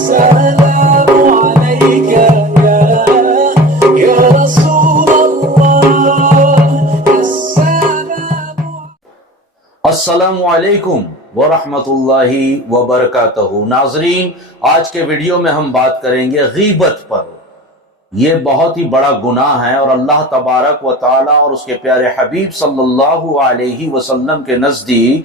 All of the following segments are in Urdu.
السلام عليك يا رسول الله السلام علیکم ورحمۃ اللہ وبرکاتہ۔ ناظرین، آج کے ویڈیو میں ہم بات کریں گے غیبت پر۔ یہ بہت ہی بڑا گناہ ہے اور اللہ تبارک و تعالی اور اس کے پیارے حبیب صلی اللہ علیہ وسلم کے نزدیک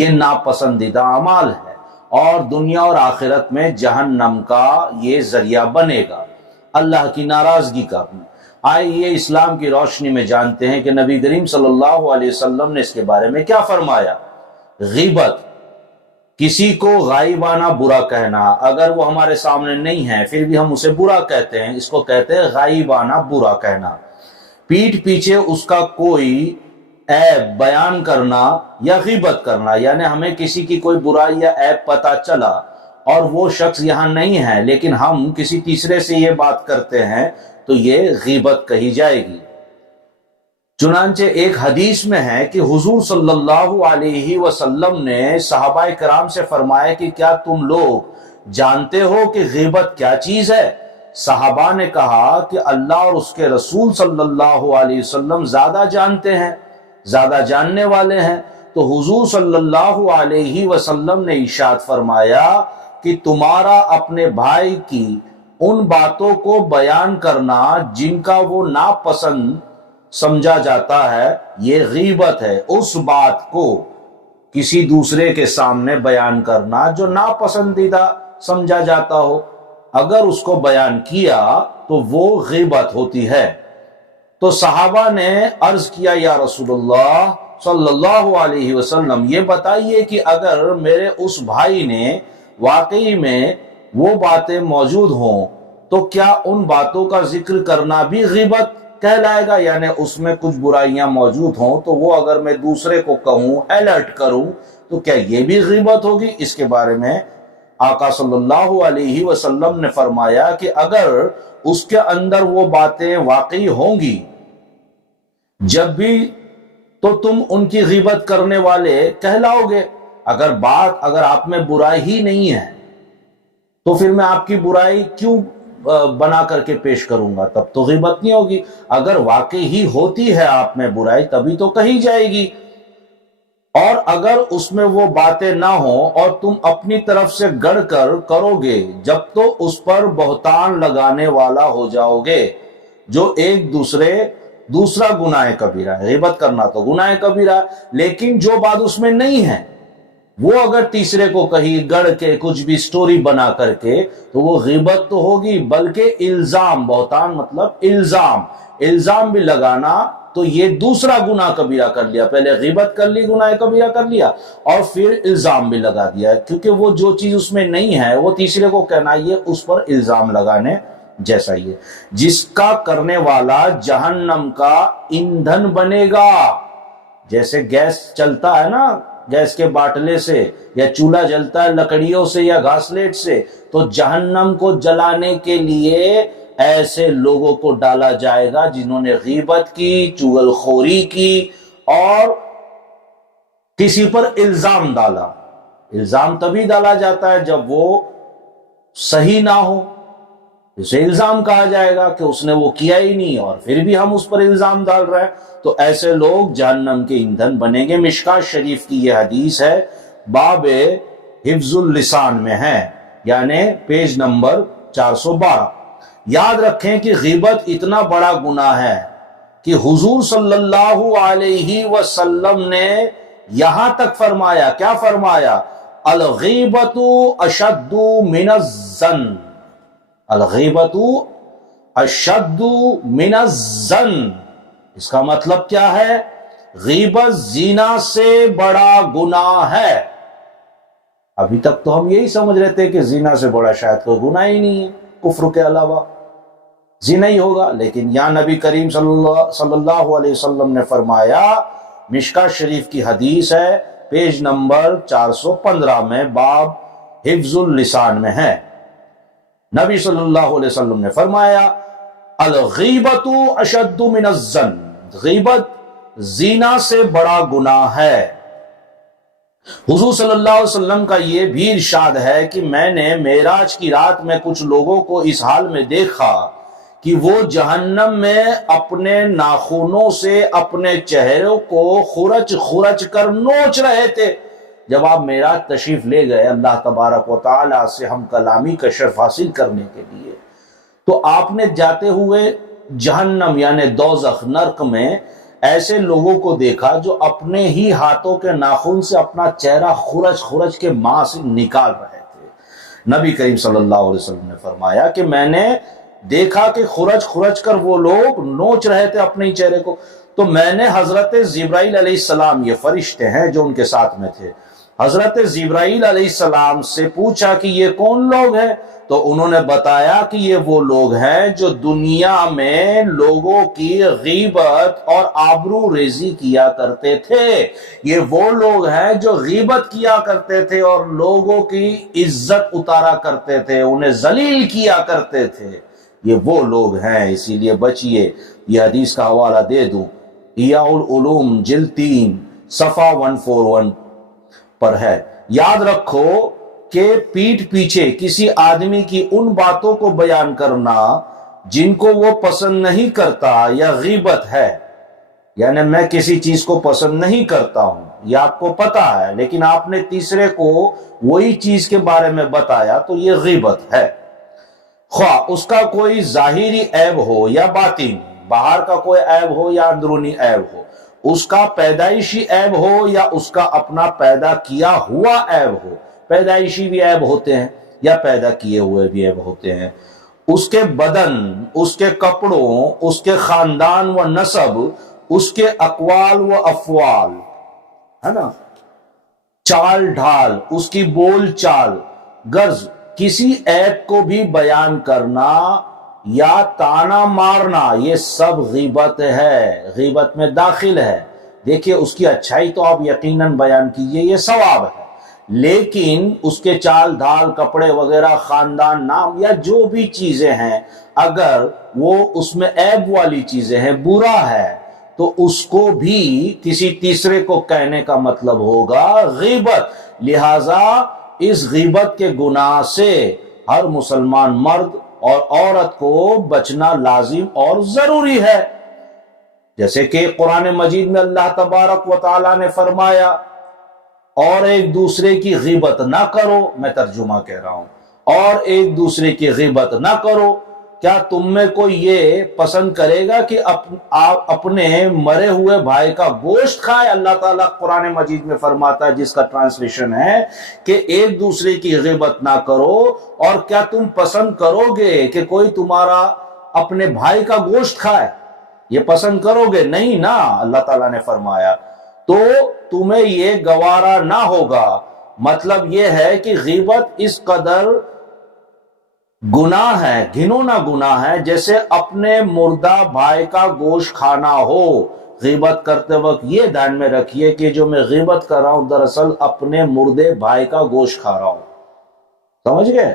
یہ ناپسندیدہ اعمال ہے اور دنیا اور آخرت میں جہنم کا یہ ذریعہ بنے گا، اللہ کی ناراضگی کا بھی۔ آئیے اسلام کی روشنی میں جانتے ہیں کہ نبی کریم صلی اللہ علیہ وسلم نے اس کے بارے میں کیا فرمایا۔ غیبت، کسی کو غائبانہ برا کہنا، اگر وہ ہمارے سامنے نہیں ہے پھر بھی ہم اسے برا کہتے ہیں، اس کو کہتے ہیں غائبانہ برا کہنا۔ پیٹھ پیچھے اس کا کوئی عیب بیان کرنا یا غیبت کرنا، یعنی ہمیں کسی کی کوئی برائی یا عیب پتہ چلا اور وہ شخص یہاں نہیں ہے لیکن ہم کسی تیسرے سے یہ بات کرتے ہیں تو یہ غیبت کہی جائے گی۔ چنانچہ ایک حدیث میں ہے کہ حضور صلی اللہ علیہ وسلم نے صحابہ کرام سے فرمایا کہ کیا تم لوگ جانتے ہو کہ غیبت کیا چیز ہے؟ صحابہ نے کہا کہ اللہ اور اس کے رسول صلی اللہ علیہ وسلم زیادہ جانتے ہیں، زیادہ جاننے والے ہیں۔ تو حضور صلی اللہ علیہ وسلم نے ارشاد فرمایا کہ تمہارا اپنے بھائی کی ان باتوں کو بیان کرنا جن کا وہ ناپسند سمجھا جاتا ہے، یہ غیبت ہے۔ اس بات کو کسی دوسرے کے سامنے بیان کرنا جو ناپسندیدہ سمجھا جاتا ہو، اگر اس کو بیان کیا تو وہ غیبت ہوتی ہے۔ تو صحابہ نے عرض کیا، یا رسول اللہ صلی اللہ علیہ وسلم، یہ بتائیے کہ اگر میرے اس بھائی نے واقعی میں وہ باتیں موجود ہوں تو کیا ان باتوں کا ذکر کرنا بھی غیبت کہلائے گا؟ یعنی اس میں کچھ برائیاں موجود ہوں تو وہ اگر میں دوسرے کو کہوں، الرٹ کروں، تو کیا یہ بھی غیبت ہوگی؟ اس کے بارے میں آقا صلی اللہ علیہ وسلم نے فرمایا کہ اگر اس کے اندر وہ باتیں واقعی ہوں گی جب بھی تو تم ان کی غیبت کرنے والے کہلاؤ گے۔ اگر آپ میں برائی ہی نہیں ہے تو پھر میں آپ کی برائی کیوں بنا کر کے پیش کروں گا؟ تب تو غیبت نہیں ہوگی۔ اگر واقعی ہی ہوتی ہے آپ میں برائی تبھی تو کہی جائے گی، اور اگر اس میں وہ باتیں نہ ہوں اور تم اپنی طرف سے گڑھ کر کرو گے جب تو اس پر بہتان لگانے والا ہو جاؤ گے، جو ایک دوسرا گناہ کبیرہ ہے۔ غیبت کرنا تو گناہ کبیرہ ہے، لیکن جو بات اس میں نہیں ہے وہ اگر تیسرے کو کہیں گڑھ کے کچھ بھی سٹوری بنا کر کے تو وہ غیبت تو ہوگی، بلکہ الزام، بہتان مطلب الزام بھی لگانا، تو یہ دوسرا گناہ کبیرہ کر لیا۔ پہلے غیبت کر لی، گناہ کبیرہ کر لیا، اور پھر الزام بھی لگا دیا، کیونکہ وہ جو چیز اس میں نہیں ہے وہ تیسرے کو کہنا، یہ اس پر الزام لگانے جیسا ہی ہے۔ جس کا کرنے والا جہنم کا ایندھن بنے گا۔ جیسے گیس چلتا ہے نا، گیس کے باٹلے سے، یا چولہا جلتا ہے لکڑیوں سے یا گھاسلیٹ سے، تو جہنم کو جلانے کے لیے ایسے لوگوں کو ڈالا جائے گا جنہوں نے غیبت کی، چغل خوری کی اور کسی پر الزام ڈالا۔ الزام تبھی ڈالا جاتا ہے جب وہ صحیح نہ ہو، اسے الزام کہا جائے گا کہ اس نے وہ کیا ہی نہیں اور پھر بھی ہم اس پر الزام ڈال رہے ہیں۔ تو ایسے لوگ جہنم کے ایندھن بنیں گے۔ مشکات شریف کی یہ حدیث ہے، باب حفظ اللسان میں ہے، یعنی پیج نمبر 412۔ یاد رکھیں کہ غیبت اتنا بڑا گناہ ہے کہ حضور صلی اللہ علیہ وسلم نے یہاں تک فرمایا، کیا فرمایا؟ الغیبت اشد من الظن، الغیبت اشد من الظن۔ اس کا مطلب کیا ہے؟ غیبت زنا سے بڑا گناہ ہے۔ ابھی تک تو ہم یہی سمجھ رہے تھے کہ زنا سے بڑا شاید کوئی گناہ ہی نہیں ہے، کفر کے علاوہ زنا ہی ہوگا، لیکن یہاں نبی کریم صلی اللہ علیہ وسلم نے فرمایا، مشکات شریف کی حدیث ہے، پیج نمبر 415 میں، باب حفظ اللسان میں ہے۔ نبی صلی اللہ علیہ وسلم نے فرمایا، الغیبت اشد من الظن، غیبت زنا سے بڑا گناہ ہے۔ حضور صلی اللہ علیہ وسلم کا یہ بھی ارشاد ہے کہ میں نے معراج کی رات میں کچھ لوگوں کو اس حال میں دیکھا کہ وہ جہنم میں اپنے ناخنوں سے اپنے چہروں کو خرچ خرچ کر نوچ رہے تھے۔ جب آپ معراج تشریف لے گئے اللہ تبارک و تعالی سے ہم کلامی کا شرف حاصل کرنے کے لیے، تو آپ نے جاتے ہوئے جہنم یعنی دوزخ نرک میں ایسے لوگوں کو دیکھا جو اپنے ہی ہاتھوں کے ناخن سے اپنا چہرہ خرچ خرچ کے ماں سے نکال رہے تھے۔ نبی کریم صلی اللہ علیہ وسلم نے فرمایا کہ میں نے دیکھا کہ خرچ خرچ کر وہ لوگ نوچ رہے تھے اپنے ہی چہرے کو، تو میں نے حضرت جبرائیل علیہ السلام، یہ فرشتے ہیں جو ان کے ساتھ میں تھے، حضرت جبرائیل علیہ السلام سے پوچھا کہ یہ کون لوگ ہیں؟ تو انہوں نے بتایا کہ یہ وہ لوگ ہیں جو دنیا میں لوگوں کی غیبت اور آبرو ریزی کیا کرتے تھے۔ یہ وہ لوگ ہیں جو غیبت کیا کرتے تھے اور لوگوں کی عزت اتارا کرتے تھے، انہیں ذلیل کیا کرتے تھے۔ یہ وہ لوگ ہیں، اسی لیے بچیے۔ یہ حدیث کا حوالہ دے دوں، احیاء العلوم جلد 3 صفحہ 141 پر ہے۔ یاد رکھو کہ پیٹھ پیچھے کسی آدمی کی ان باتوں کو بیان کرنا جن کو وہ پسند نہیں کرتا یا غیبت ہے، یعنی میں کسی چیز کو پسند نہیں کرتا ہوں، یہ آپ کو پتا ہے، لیکن آپ نے تیسرے کو وہی چیز کے بارے میں بتایا تو یہ غیبت ہے، خواہ اس کا کوئی ظاہری عیب ہو یا باطنی، باہر کا کوئی عیب ہو یا اندرونی عیب ہو، اس کا پیدائشی عیب ہو یا اس کا اپنا پیدا کیا ہوا عیب ہو۔ پیدائشی بھی عیب ہوتے ہیں یا پیدا کیے ہوئے بھی عیب ہوتے ہیں، اس کے بدن، اس کے کپڑوں، اس کے خاندان و نسب، اس کے اقوال و افعال، ہے نا، چال ڈھال، اس کی بول چال، غرض کسی عیب کو بھی بیان کرنا یا تانا مارنا، یہ سب غیبت ہے، غیبت میں داخل ہے۔ دیکھیے اس کی اچھائی تو آپ یقیناً بیان کیجئے، یہ ثواب ہے، لیکن اس کے چال ڈھال، کپڑے وغیرہ، خاندان، نام یا جو بھی چیزیں ہیں، اگر وہ اس میں عیب والی چیزیں ہیں، برا ہے، تو اس کو بھی کسی تیسرے کو کہنے کا مطلب ہوگا غیبت۔ لہذا اس غیبت کے گناہ سے ہر مسلمان مرد اور عورت کو بچنا لازم اور ضروری ہے، جیسے کہ قرآن مجید میں اللہ تبارک و تعالی نے فرمایا، اور ایک دوسرے کی غیبت نہ کرو، میں ترجمہ کہہ رہا ہوں، اور ایک دوسرے کی غیبت نہ کرو۔ کیا تم میں کوئی یہ پسند کرے گا کہ آپ اپنے مرے ہوئے بھائی کا گوشت کھائے؟ اللہ تعالیٰ قرآن مجید میں فرماتا ہے، جس کا ٹرانسلیشن ہے کہ ایک دوسرے کی غیبت نہ کرو، اور کیا تم پسند کرو گے کہ کوئی تمہارا اپنے بھائی کا گوشت کھائے؟ یہ پسند کرو گے نہیں نا، اللہ تعالیٰ نے فرمایا، تو تمہیں یہ گوارا نہ ہوگا۔ مطلب یہ ہے کہ غیبت اس قدر گناہ ہے، گھنونا گناہ ہے، جیسے اپنے مردہ بھائی کا گوشت کھانا ہو۔ غیبت کرتے وقت یہ دھیان میں رکھیے کہ جو میں غیبت کر رہا ہوں دراصل اپنے مردے بھائی کا گوشت کھا رہا ہوں، سمجھ گئے،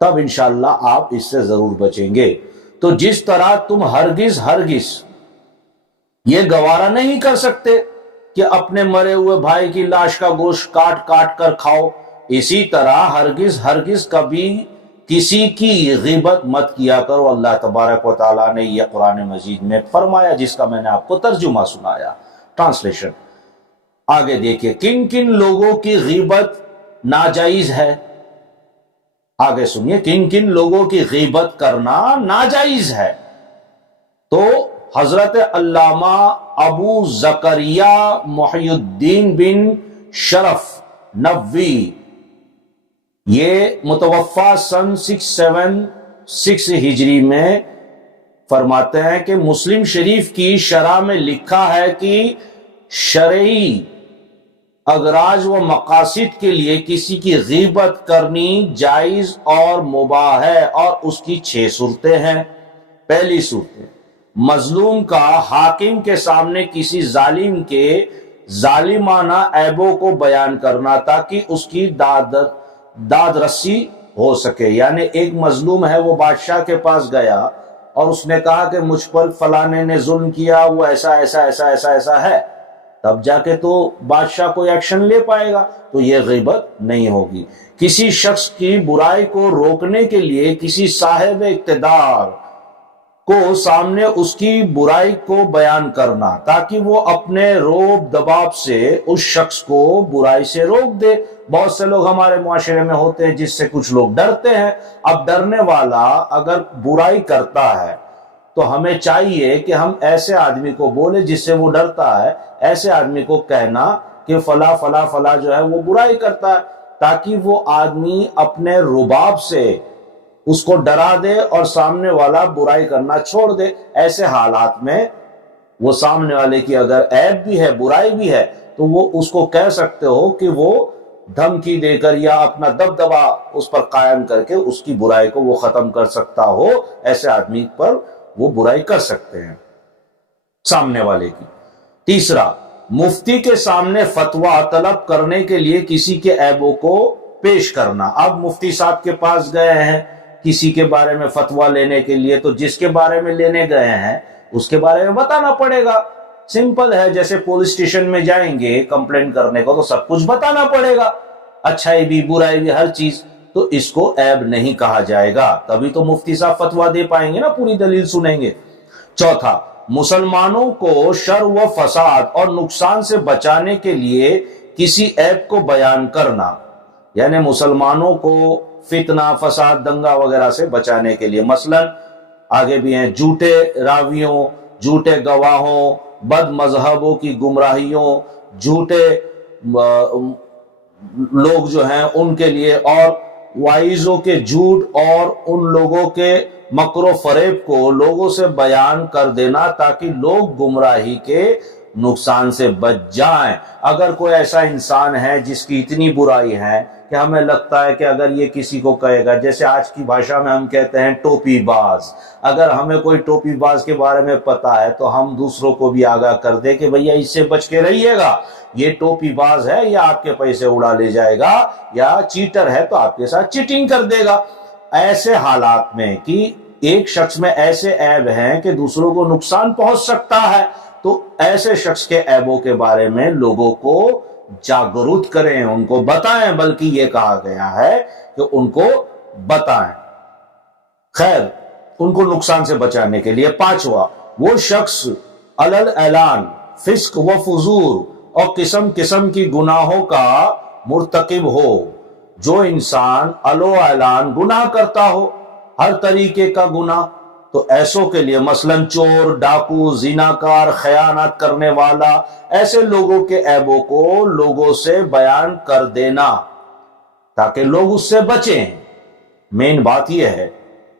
تب انشاءاللہ آپ اس سے ضرور بچیں گے۔ تو جس طرح تم ہرگز یہ گوارا نہیں کر سکتے کہ اپنے مرے ہوئے بھائی کی لاش کا گوشت کاٹ کاٹ کر کھاؤ، اسی طرح ہرگز کبھی کسی کی غیبت مت کیا کرو۔ اللہ تبارک و تعالیٰ نے یہ قرآن مجید میں فرمایا، جس کا میں نے آپ کو ترجمہ سنایا، ٹرانسلیشن۔ آگے دیکھیے کن کن لوگوں کی غیبت ناجائز ہے، آگے سنیے کن کن لوگوں کی غیبت کرنا ناجائز ہے۔ تو حضرت علامہ ابو زکریا محی الدین بن شرف نووی، یہ متوفہ سن 676 ہجری میں فرماتے ہیں کہ مسلم شریف کی شرح میں لکھا ہے کہ شرعی اغراض و مقاصد کے لیے کسی کی غیبت کرنی جائز اور مباح ہے، اور اس کی 6 صورتیں ہیں۔ پہلی صورت، مظلوم کا حاکم کے سامنے کسی ظالم کے ظالمانہ عیبوں کو بیان کرنا تاکہ اس کی داد رسی ہو سکے، یعنی ایک مظلوم ہے، وہ بادشاہ کے پاس گیا اور اس نے کہا کہ مجھ پر فلانے نے ظلم کیا، وہ ایسا ایسا ایسا ایسا ایسا ہے، تب جا کے تو بادشاہ کوئی ایکشن لے پائے گا، تو یہ غیبت نہیں ہوگی۔ کسی شخص کی برائی کو روکنے کے لیے کسی صاحب اقتدار کو سامنے اس کی برائی کو بیان کرنا تاکہ وہ اپنے روب دباؤ سے اس شخص کو برائی سے روک دے۔ بہت سے لوگ ہمارے معاشرے میں ہوتے ہیں جس سے کچھ لوگ ڈرتے ہیں۔ اب ڈرنے والا اگر برائی کرتا ہے تو ہمیں چاہیے کہ ہم ایسے آدمی کو بولے جس سے وہ ڈرتا ہے، ایسے آدمی کو کہنا کہ فلاں فلاں فلاں جو ہے وہ برائی کرتا ہے، تاکہ وہ آدمی اپنے رباب سے اس کو ڈرا دے اور سامنے والا برائی کرنا چھوڑ دے۔ ایسے حالات میں وہ سامنے والے کی اگر عیب بھی ہے، برائی بھی ہے، تو وہ اس کو کہہ سکتے ہو کہ وہ دھمکی دے کر یا اپنا دبدبا اس پر قائم کر کے اس کی برائی کو وہ ختم کر سکتا ہو۔ ایسے آدمی پر وہ برائی کر سکتے ہیں سامنے والے کی۔ تیسرا، مفتی کے سامنے فتویٰ طلب کرنے کے لیے کسی کے عیبوں کو پیش کرنا۔ اب مفتی صاحب کے پاس گئے ہیں کسی کے بارے میں فتویٰ لینے کے لیے، تو جس کے بارے میں لینے گئے ہیں اس کے بارے میں بتانا پڑے گا۔ سمپل ہے، جیسے پولیس اسٹیشن میں جائیں گے کمپلین کرنے کو تو سب کچھ بتانا پڑے گا، اچھائی بھی برائی بھی ہر چیز، تو اس کو عیب نہیں کہا جائے گا، تبھی تو مفتی صاحب فتویٰ دے پائیں گے نا، پوری دلیل سنیں گے۔ چوتھا، مسلمانوں کو شر و فساد اور نقصان سے بچانے کے لیے کسی عیب کو بیان کرنا، یعنی مسلمانوں کو فتنہ فساد دنگا وغیرہ سے بچانے کے لیے۔ مثلا آگے بھی ہیں، جھوٹے راویوں، جھوٹے گواہوں، بد مذہبوں کی گمراہیوں، جھوٹے لوگ جو ہیں ان کے لیے، اور وائزوں کے جھوٹ اور ان لوگوں کے مکر و فریب کو لوگوں سے بیان کر دینا تاکہ لوگ گمراہی کے نقصان سے بچ جائیں۔ اگر کوئی ایسا انسان ہے جس کی اتنی برائی ہے کہ ہمیں لگتا ہے کہ اگر یہ کسی کو کہے گا، جیسے آج کی بھاشا میں ہم کہتے ہیں ٹوپی باز، اگر ہمیں کوئی ٹوپی باز کے بارے میں پتا ہے تو ہم دوسروں کو بھی آگاہ کر دے کہ بھیا اس سے بچ کے رہیے گا، یہ ٹوپی باز ہے، یا آپ کے پیسے اڑا لے جائے گا، یا چیٹر ہے تو آپ کے ساتھ چیٹنگ کر دے گا۔ ایسے حالات میں کہ ایک شخص میں ایسے عیب ہیں کہ دوسروں کو نقصان پہنچ سکتا ہے، تو ایسے شخص کے عیبوں کے بارے میں لوگوں کو جاگرت کریں، ان کو بتائیں، بلکہ یہ کہا گیا ہے کہ ان کو بتائیں، خیر ان کو نقصان سے بچانے کے لیے۔ پانچواں، وہ شخص علل اعلان فسق و فجور اور قسم قسم کی گناہوں کا مرتکب ہو، جو انسان علو اعلان گناہ کرتا ہو، ہر طریقے کا گناہ، تو ایسوں کے لیے مثلا چور، ڈاکو، زیناکار، خیانت کرنے والا، ایسے لوگوں کے عیبوں کو لوگوں سے بیان کر دینا تاکہ لوگ اس سے بچیں۔ مین بات یہ ہے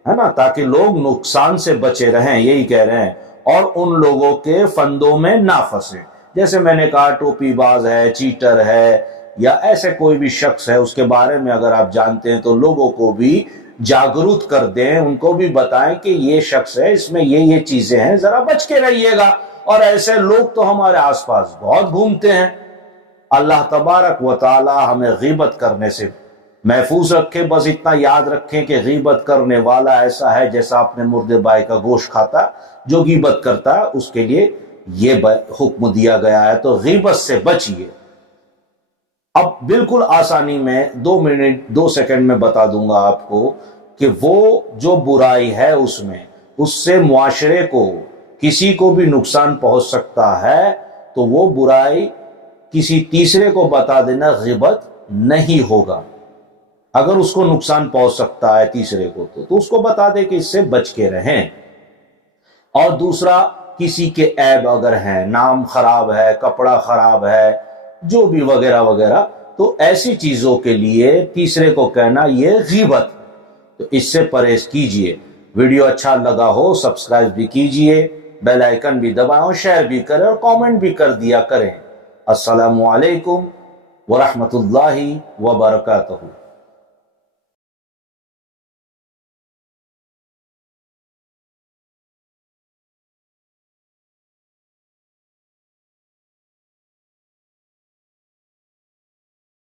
نا، تاکہ لوگ نقصان سے بچے رہیں، یہی کہہ رہے ہیں، اور ان لوگوں کے فندوں میں نہ پھنسیں۔ جیسے میں نے کہا ٹوپی باز ہے، چیٹر ہے، یا ایسے کوئی بھی شخص ہے، اس کے بارے میں اگر آپ جانتے ہیں تو لوگوں کو بھی جاگرت کر دیں، ان کو بھی بتائیں کہ یہ شخص ہے، اس میں یہ چیزیں ہیں، ذرا بچ کے رہیے گا۔ اور ایسے لوگ تو ہمارے آس پاس بہت گھومتے ہیں۔ اللہ تبارک و تعالی ہمیں غیبت کرنے سے محفوظ رکھے۔ بس اتنا یاد رکھیں کہ غیبت کرنے والا ایسا ہے جیسا اپنے مردے بھائی کا گوشت کھاتا، جو غیبت کرتا ہے اس کے لیے یہ حکم دیا گیا ہے، تو غیبت سے بچیے۔ اب بالکل آسانی میں 2 منٹ 2 سیکنڈ میں بتا دوں گا آپ کو کہ وہ جو برائی ہے اس سے معاشرے کو کسی کو بھی نقصان پہنچ سکتا ہے، تو وہ برائی کسی تیسرے کو بتا دینا غیبت نہیں ہوگا۔ اگر اس کو نقصان پہنچ سکتا ہے تیسرے کو تو اس کو بتا دے کہ اس سے بچ کے رہیں۔ اور دوسرا، کسی کے عیب اگر ہیں، نام خراب ہے، کپڑا خراب ہے، جو بھی وغیرہ وغیرہ، تو ایسی چیزوں کے لیے تیسرے کو کہنا یہ غیبت، تو اس سے پرہیز کیجئے۔ ویڈیو اچھا لگا ہو سبسکرائب بھی کیجئے، بیل آئیکن بھی دبائیں، شیئر بھی کریں اور کامنٹ بھی کر دیا کریں۔ السلام علیکم ورحمۃ اللہ وبرکاتہ۔